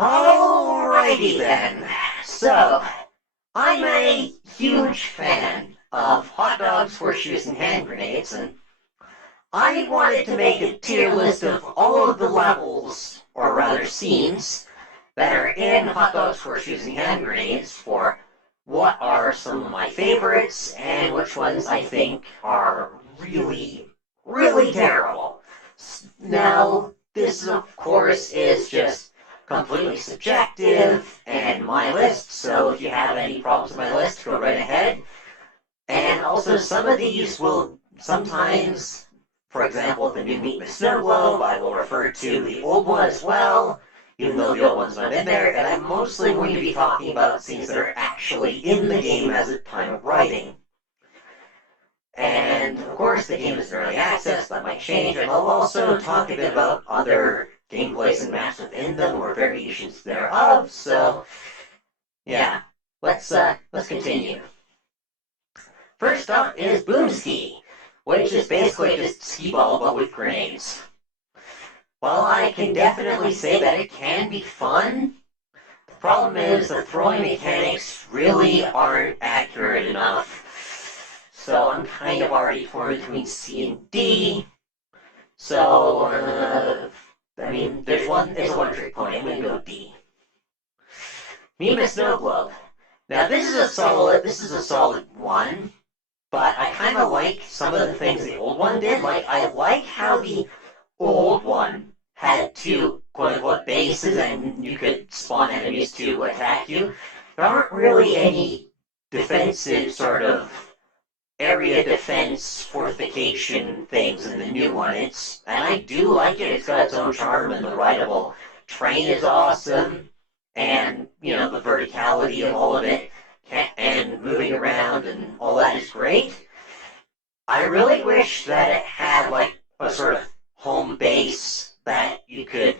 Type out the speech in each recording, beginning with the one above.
Alrighty then. So, I'm a huge fan of hot dogs, horseshoes, and hand grenades, and I wanted to make a tier list of all of the levels, or rather scenes, that are in hot dogs, horseshoes, and hand grenades for what are some of my favorites and which ones I think are really, really terrible. Now, this of course is just completely subjective and my list, so if you have any problems with my list, go right ahead. And also, some of these will sometimes, for example, with the new Meet the Snow Globe, I will refer to the old one as well, even though the old one's not in there, and I'm mostly going to be talking about scenes that are actually in the game as at time of writing. And, of course, the game is in early access, that might change, and I'll also talk a bit about other gameplays and maps within them, or variations thereof, so, yeah, let's continue. First up is Boom Ski, which is basically just skee ball but with grenades. While I can definitely say that it can be fun, the problem is the throwing mechanics really aren't accurate enough. So I'm kind of already torn between C and D. So, there's a one-trick pony. I'm going to go D. Meme Snow Globe. Now this is a solid one. But I kind of like some of the things the old one did. Like, I like how the old one had two quote-unquote bases and you could spawn enemies to attack you. There aren't really any defensive sort of area defense fortification things in the new one. And I do like it. It's got its own charm, and the rideable train is awesome. And, the verticality of all of it and moving around and all that is great. I really wish that it had like a sort of home base that you could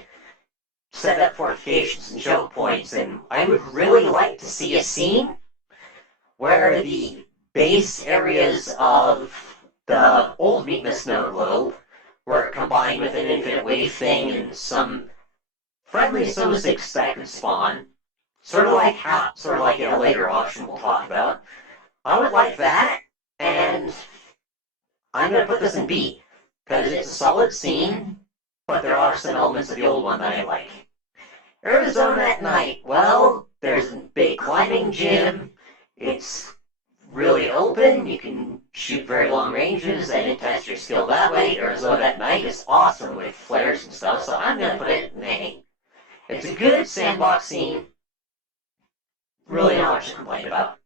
set up fortifications and choke points, and I would really like to see a scene where the base areas of the old Meet the Snow Globe were combined with an infinite wave thing and some friendly Sosics that could spawn. Sort of like in a later option we'll talk about. I would like that, and I'm going to put this in B, because it's a solid scene, but there are some elements of the old one that I like. Arizona at night. Well, there's a big climbing gym. It's really open. You can shoot very long ranges and test your skill that way. Arizona at night is awesome with flares and stuff, so I'm going to put it in A. It's a good sandbox scene. Really not much to complain about.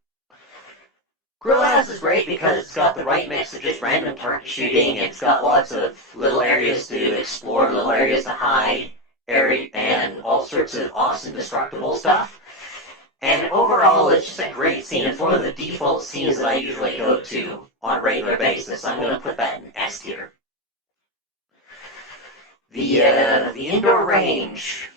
Grill House is great because it's got the right mix of just random target shooting. It's got lots of little areas to explore, little areas to hide, and all sorts of awesome destructible stuff. And overall, it's just a great scene. It's one of the default scenes that I usually go to on a regular basis. I'm going to put that in S tier. The indoor range.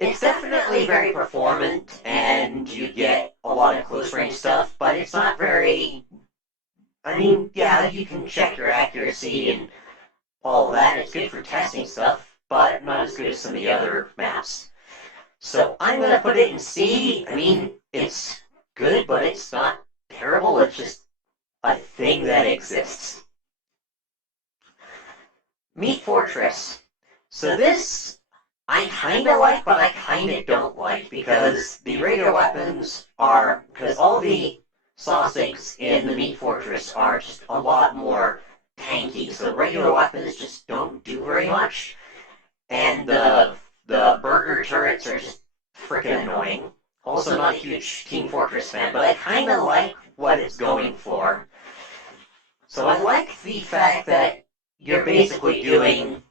It's definitely very performant, and you get a lot of close-range stuff, but it's not very... you can check your accuracy and all that. It's good for testing stuff, but not as good as some of the other maps. So I'm going to put it in C. It's good, but it's not terrible. It's just a thing that exists. Meat Fortress. So this I kind of like, but I kind of don't like, because the regular weapons because all the Sosics in the Meat Fortress are just a lot more tanky, so regular weapons just don't do very much, and the burger turrets are just freaking annoying. Also not a huge Team Fortress fan, but I kind of like what it's going for. So I like the fact that you're basically doing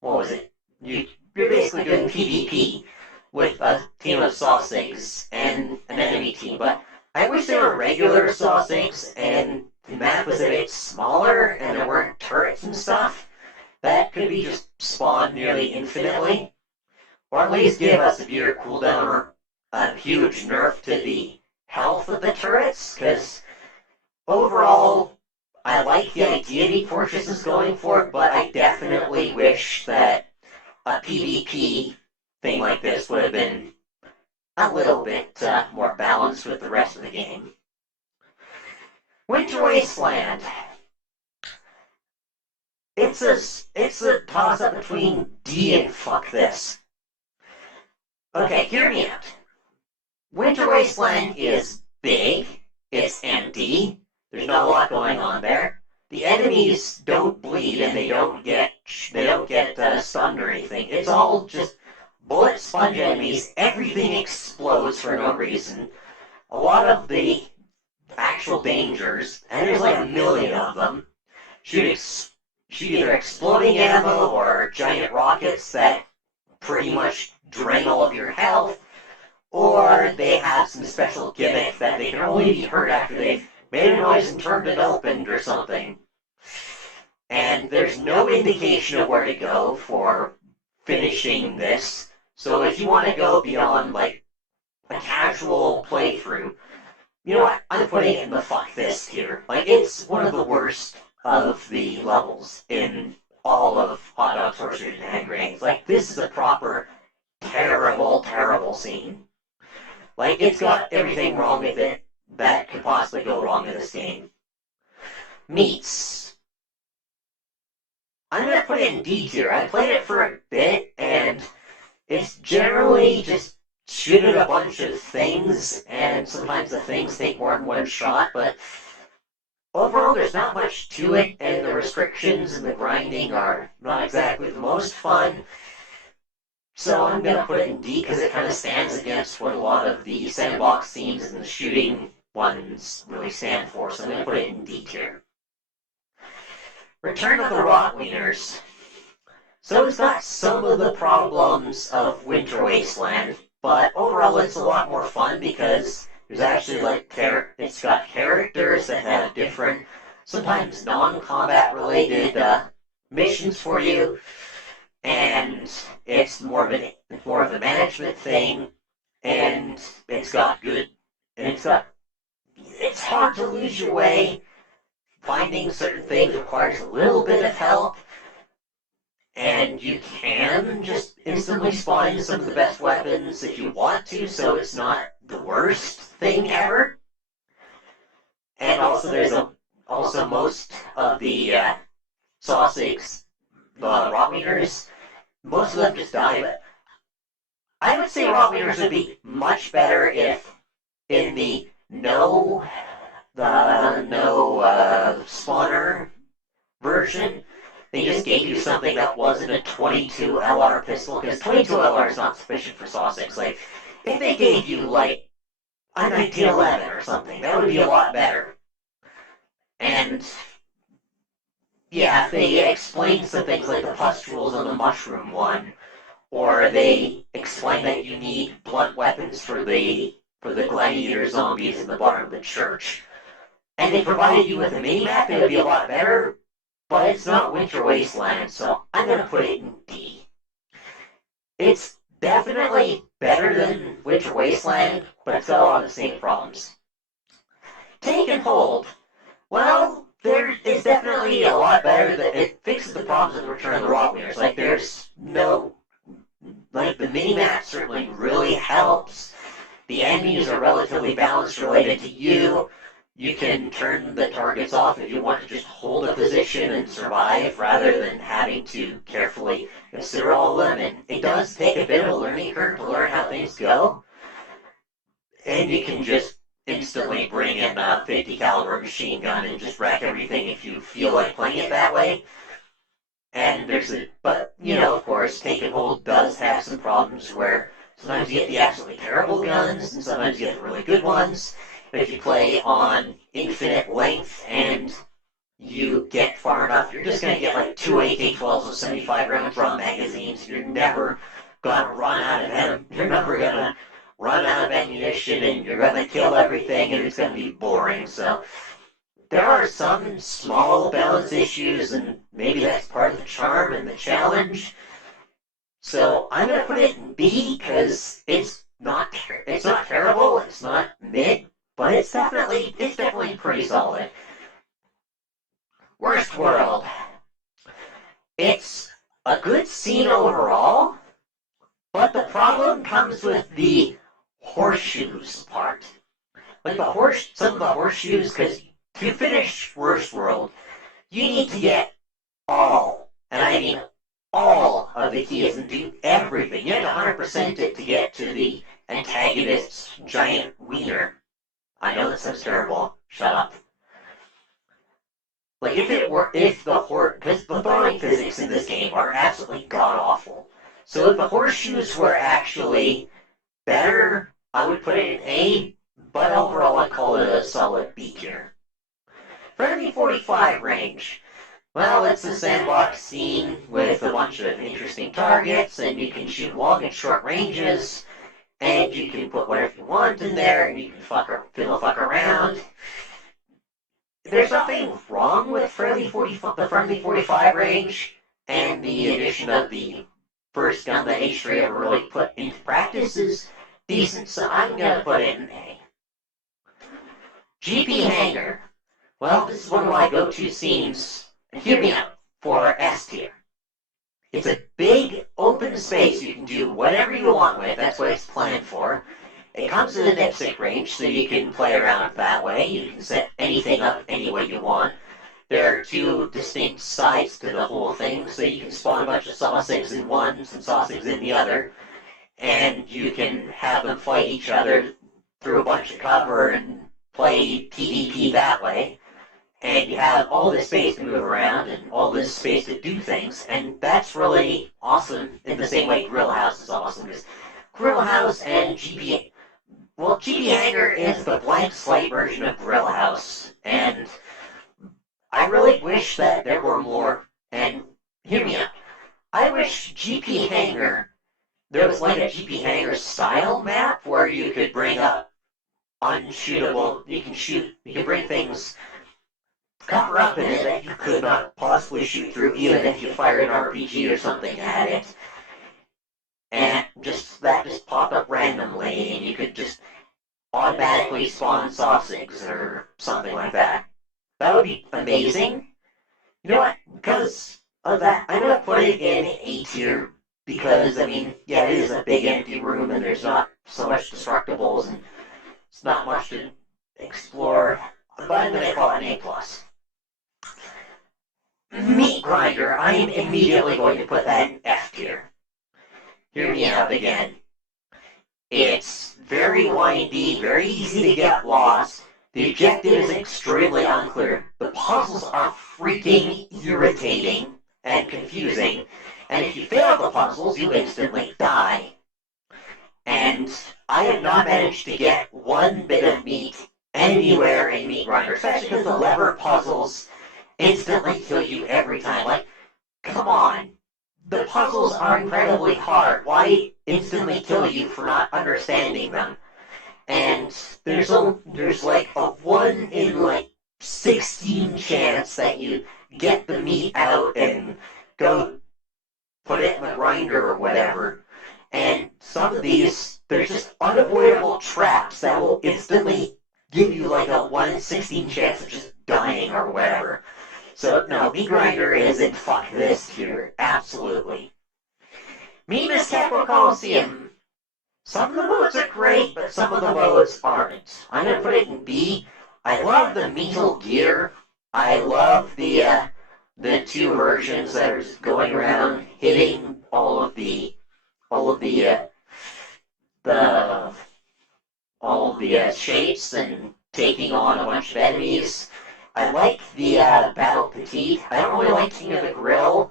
what was it? You're basically doing PvP with a team of Sosics and an enemy team, but I wish there were regular Sosics and the map was a bit smaller and there weren't turrets and stuff. That could be just spawned nearly infinitely. Or at least give us a better cooldown or a huge nerf to the health of the turrets, because overall, I like the idea Meat Fortress is going for, but I definitely wish that a PvP thing like this would have been a little bit more balanced with the rest of the game. Winter Wasteland. It's a toss-up between D and fuck this. Okay, hear me out. Winter Wasteland is big, it's empty, there's not a lot going on there. The enemies don't bleed and they don't get stunned or anything. It's all just bullet sponge enemies. Everything explodes for no reason. A lot of the actual dangers, and there's like a million of them, shoot either exploding ammo or giant rockets that pretty much drain all of your health, or they have some special gimmick that they can only be heard after they've made a noise and turned it open or something. And there's no indication of where to go for finishing this, so if you want to go beyond like a casual playthrough, you know what, I'm putting it in the fuck this tier. Like, it's one of the worst of the levels in all of Hot Dog Torture and Hand Grenades. Like, this is a proper terrible, terrible scene. Like, it's got everything wrong with it that could possibly go wrong in this game. Meats. I'm gonna put it in D tier. I played it for a bit, and it's generally just shoot at a bunch of things, and sometimes the things take more than one shot, but overall there's not much to it, and the restrictions and the grinding are not exactly the most fun. So I'm going to put it in D because it kind of stands against what a lot of the sandbox themes and the shooting ones really stand for, so I'm going to put it in D tier. Return of the Rotwieners. So it's got some of the problems of Winter Wasteland, but overall it's a lot more fun because there's actually like it's got characters that have different, sometimes non-combat related missions for you, and it's more of a management thing, and it's hard to lose your way. Finding certain things requires a little bit of help, and you can just instantly spawn some of the best weapons if you want to, so it's not the worst thing ever. And also there's also most of the Saucigs, the Rotwieners, most of them just die, but I would say Rotwieners would be much better if in the no spawner version, they just gave you something that wasn't a 22 LR pistol, because 22 LR is not sufficient for Saucigs. Like, if they gave you, like, a 1911 or something, that would be a lot better. And, yeah, if they explained some things like the pustules on the mushroom one, or they explain that you need blunt weapons for the gladiator zombies in the bottom of the church, and they provided you with a mini-map, it would be a lot better, but it's not Winter Wasteland, so I'm going to put it in D. It's definitely better than Winter Wasteland, but it's got a lot of the same problems. Take and Hold. Well, there is definitely a lot better. It fixes the problems of Return of the Rotwieners. Like, there's no... Like, the mini-map certainly really helps. The enemies are relatively balanced related to you. You can turn the targets off if you want to just hold a position and survive rather than having to carefully consider all of them. And it does take a bit of a learning curve to learn how things go. And you can just instantly bring in a 50 caliber machine gun and just wreck everything if you feel like playing it that way. And but, you know, of course, Take and Hold does have some problems where sometimes you get the absolutely terrible guns and sometimes you get the really good ones. If you play on infinite length and you get far enough, you're just going to get like 2 AK-12s with 75 round drum magazines. You're never going to run out of them. You're never going to run out of ammunition, and you're going to kill everything, and it's going to be boring. So there are some small balance issues, and maybe that's part of the charm and the challenge. So I'm going to put it in B because it's not terrible, it's not mid, but it's definitely pretty solid. Worst World. It's a good scene overall, but the problem comes with the horseshoes part. Like some of the horseshoes, because to finish Worst World, you need to get all, and I mean all of the keys and do everything. You have to 100% it to get to the antagonist's giant wiener. I know that sounds terrible. Shut up. Like, because the throwing physics in this game are absolutely god-awful. So if the horseshoes were actually better, I would put it in A, but overall I'd call it a solid B tier. Friendly 45 range. Well, it's a sandbox scene with a bunch of interesting targets, and you can shoot long and short ranges, and you can put whatever you want in there, and you can fuck around. There's nothing wrong with the friendly 45 range, and the addition of the first gun that H3 ever really put into practice is decent, so I'm gonna put it in A. GP Hangar. Well, this is one of my go-to scenes, and hear me out, for S tier. It's a big, open space you can do whatever you want with, that's what it's planned for. It comes in a dipstick range, so you can play around that way. You can set anything up any way you want. There are two distinct sides to the whole thing, so you can spawn a bunch of saucigs in one, some saucigs in the other, and you can have them fight each other through a bunch of cover and play PvP that way. And you have all this space to move around and all this space to do things, and that's really awesome in the same way Grill House is awesome, because Grill House and GP Hangar is the blank slate version of Grill House, and I really wish that there were more, and hear me out, I wish GP Hangar, there was like a GP Hangar style map where you could bring up unshootable, you can bring things cover up in it that you could not possibly shoot through even if you fired an RPG or something at it. And just pop up randomly and you could just automatically spawn saucigs or something like that. That would be amazing. You know what? Because of that, I'm going to put it in A tier because, I mean, yeah, it is a big empty room and there's not so much destructibles and it's not much to explore, but I'm going to call it an A+. Meat Grinder, I am immediately going to put that in F tier. Hear me out again. It's very windy, very easy to get lost. The objective is extremely unclear. The puzzles are freaking irritating and confusing. And if you fail the puzzles, you instantly die. And I have not managed to get one bit of meat anywhere in Meat Grinder, especially because the lever puzzles instantly kill you every time. Like, come on. The puzzles are incredibly hard. Why instantly kill you for not understanding them? And there's like a 1 in like 16 chance that you get the meat out and go put it in the grinder or whatever. And some of these, there's just unavoidable traps that will instantly give you like a 1 in 16 chance of just dying or whatever. So, no, Meat Grinder is in fuck this tier. Absolutely. Mimas Capital Coliseum. Some of the modes are great, but some of the modes aren't. I'm going to put it in B. I love the Metal Gear. I love the two versions that are just going around hitting all of the shapes and taking on a bunch of enemies. I like the Battle Petite. I don't really like King of the Grill.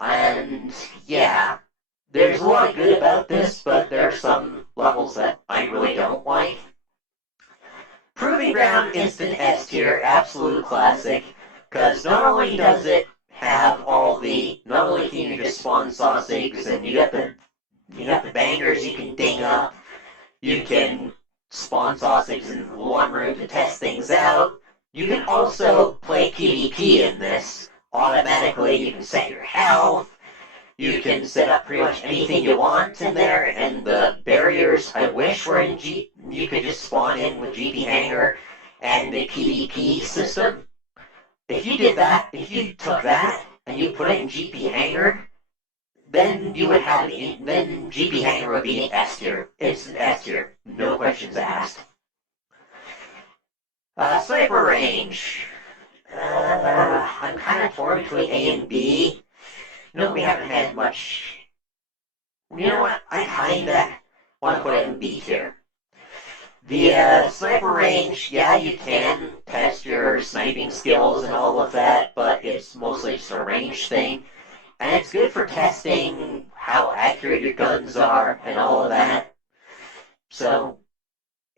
And, yeah, there's a lot of good about this, but there are some levels that I really don't like. Proving Ground Instant S tier, absolute classic, because not only does it have not only can you just spawn saucigs and you got the bangers you can ding up, you can spawn saucigs in one room to test things out. You can also play PvP in this. Automatically, you can set your health. You can set up pretty much anything you want in there, and the barriers I wish were in you could just spawn in with GP Hangar and the PvP system. If you did that, if you took that and you put it in GP Hangar, then you would have then GP Hangar would be an S tier. It's an S tier, no questions asked. Sniper range. I'm kind of torn between A and B. We haven't had much. You know what? I kinda want to put it in B tier. The sniper range, yeah, you can test your sniping skills and all of that, but it's mostly just a range thing. And it's good for testing how accurate your guns are and all of that. So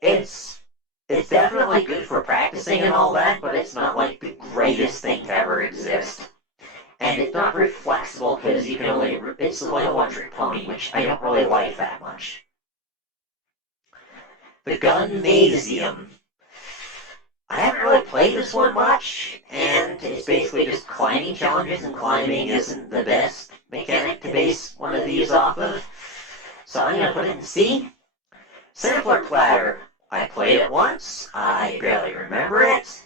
it's definitely good for practicing and all that, but it's not like the greatest thing to ever exist. And it's not very flexible because you can only, it's like a one-trick pony, which I don't really like that much. The Gunmasium. I haven't really played this one much, and it's basically just climbing challenges, and climbing isn't the best mechanic to base one of these off of. So I'm going to put it in C. Sampler Platter. I played it once. I barely remember it.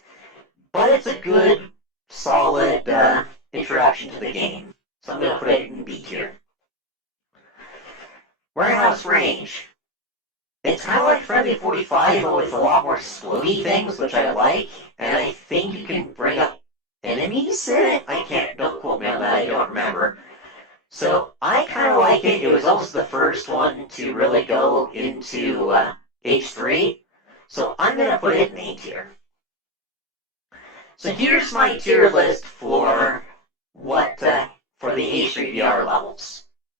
But it's a good, solid introduction to the game. So I'm going to put it in B tier. Warehouse Range. It's kind of like Friendly 45, but with a lot more explodey things, which I like. And I think you can bring up enemies in it. Don't quote me on that, I don't remember. So I kind of like it. It was also the first one to really go into H3. So I'm going to put it in A tier. So here's my tier list for for the H3VR levels.